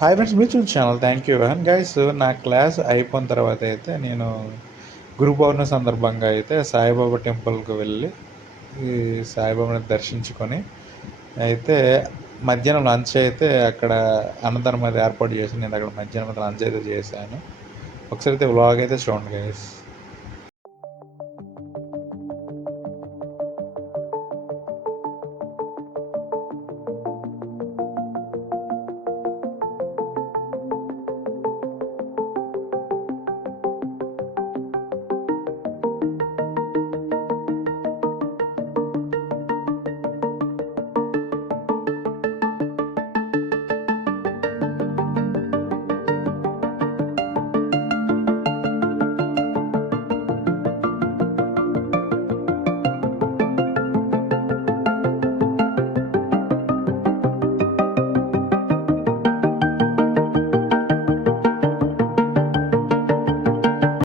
Hi friends, మీరు చూసిన channel thank you and guys. నా క్లాస్ అయిపోయిన తర్వాత అయితే నేను గురు పౌర్ణమి సందర్భంగా అయితే సాయిబాబా టెంపుల్కి వెళ్ళి ఈ సాయిబాబాని దర్శించుకొని అయితే మధ్యాహ్నం లంచ్ అయితే అక్కడ అన్నదానం అది ఏర్పాటు చేసి నేను అక్కడ మధ్యాహ్నం లంచ్ అయితే చేశాను. ఒకసారి అయితే వ్లాగ్ అయితే చూడండి గైస్.